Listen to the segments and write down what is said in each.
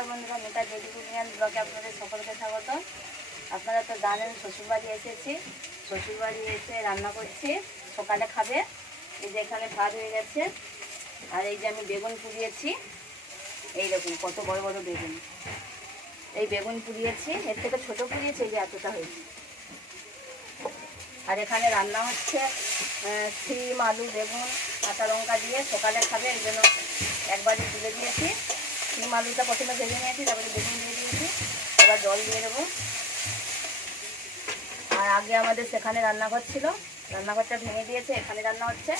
নমস্কার বন্ধুরা, মিতা ডেলি কুমিয়ান ব্লগে আপনাদের সকলকে স্বাগত। আপনারা তো জানেন, শ্বশুরবাড়ি এসেছি। শ্বশুরবাড়ি এসে রান্না করছি, সকালে খাবে। এই যে এখানে ভাত হয়ে গেছে। আর এই যে আমি বেগুন পুড়িয়েছি। এই কত বড় বড় বেগুন। এই বেগুন পুড়িয়েছি, এর থেকে ছোটো পুড়িয়েছি, এই যে এতটা হয়েছে। আর এখানে রান্না হচ্ছে সিম, আলু, বেগুন, কাঁচা লঙ্কা দিয়ে সকালে খাবে। এই জন্য একবারই তুলে দিয়েছি। শিম আলুটা প্রথমে ভেজে নিয়েছি, তারপরে বেগুন দিয়ে দিয়েছি, এবার জল দিয়ে দেবো। আর আগে আমাদের সেখানে রান্নাঘর ছিল, রান্নাঘরটা ভেঙে দিয়েছে, এখানে রান্না হচ্ছে।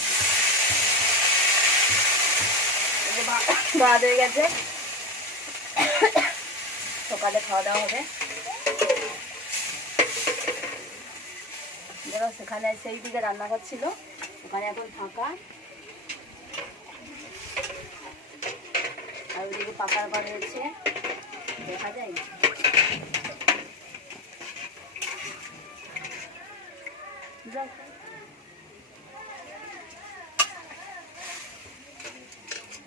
ভাত হয়ে গেছে। সকালে খাওয়া দাওয়া হবে। সেখানে সেই দিকে রান্নাঘর ছিল, ওখানে এখন ফাঁকা। আর ওইদিকে পাকার ঘর রয়েছে দেখা যায়?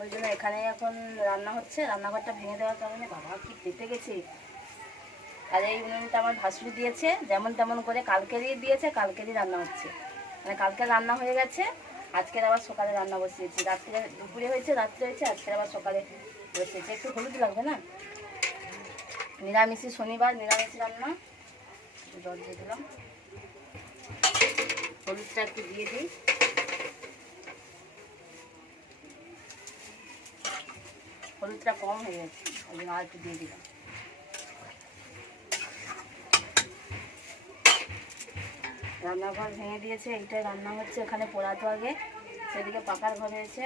ওই জন্য এখানে এখন রান্না হচ্ছে। রান্নাঘরটা ভেঙে দেওয়ার কারণে বাবা কি পেতে গেছে? আর এই উনুনটা আমার ভাসুরি দিয়েছে। যেমন তেমন করে কালকেরই দিয়েছে, কালকেরই রান্না হচ্ছে। মানে কালকে রান্না হয়ে গেছে, আজকের আবার সকালে রান্না বসিয়েছি। রাত্রে দুপুরে হয়েছে, রাত্রে হয়েছে, আজকের আবার সকালে বসিয়েছি একটু হলুদ লাগবে না? নিরামিষি শনিবার, নিরামিষ রান্না। দিয়ে দিলাম। হলুদটা একটু দিয়ে দিই। হলুদটা কম হয়ে গেছে, ওই আর একটু দিয়ে দিলাম। রান্নাঘর ভেঙে দিয়েছে, এইটাই রান্না হচ্ছে। এখানে পোড়াতো আগে, সেদিকে পাকার ঘর হয়েছে।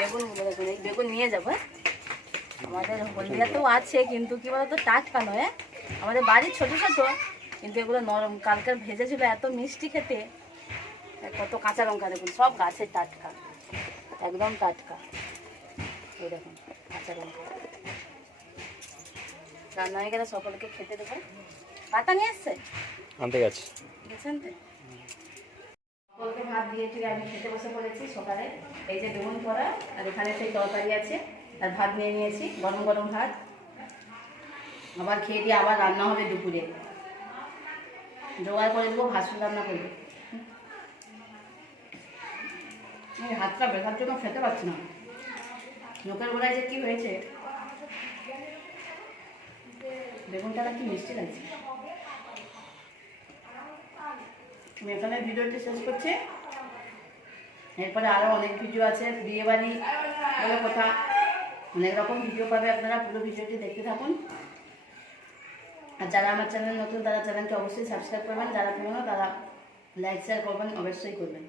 বেগুনগুলো দেখুন এই বেগুন নিয়ে যাব হ্যাঁ? আমাদের হলদিয়াতেও আছে কিন্তু কি বলতো টাটকা নয় হ্যাঁ? আমাদের বাড়ির ছোটো ছোটো কিন্তু এগুলো নরম কালকের ভেজেছিল এত মিষ্টি খেতে। কত কাঁচা লঙ্কা দেখুন সব গাছের টাটকা একদম টাটকা। এই দেখুন কাঁচা লঙ্কা। রান্না হয়ে গেলে সকলকে খেতে দেবো। পাতা নিয়ে এসছে? আনতে গেছে। গেছেন তো? সকলকে ভাত দিয়েছি আমি খেতে বসে পড়েছি সকালে। এই যে বেগুন করা, আর এখানে সেই তরকারি আছে, আর ভাত নিয়ে নিয়েছি, গরম গরম ভাত। আবার খেয়ে দিয়ে আবার রান্না হবে দুপুরে। জোগাড় করে দেবো, ভাসুর রান্না করব। এই হাতটা বেকার জন্য খেতে পারছি না। লোকের গোড়ায় যে কী হয়েছে? বেগুনটা কি মিষ্টি লাগছে? আমি এখানে ভিডিওটি শেষ করছি। এরপরে আরও অনেক ভিডিও আছে, বিয়ে বাড়ি বলে কথা। অনেক রকম ভিডিও পাবে আপনারা, পুরো ভিডিওটি দেখতে থাকুন। আর যারা আমার চ্যানেল নতুন, তারা চ্যানেলটি অবশ্যই সাবস্ক্রাইব করবেন। যারা পুরনো, তারা লাইক শেয়ার করবেন, অবশ্যই করবেন।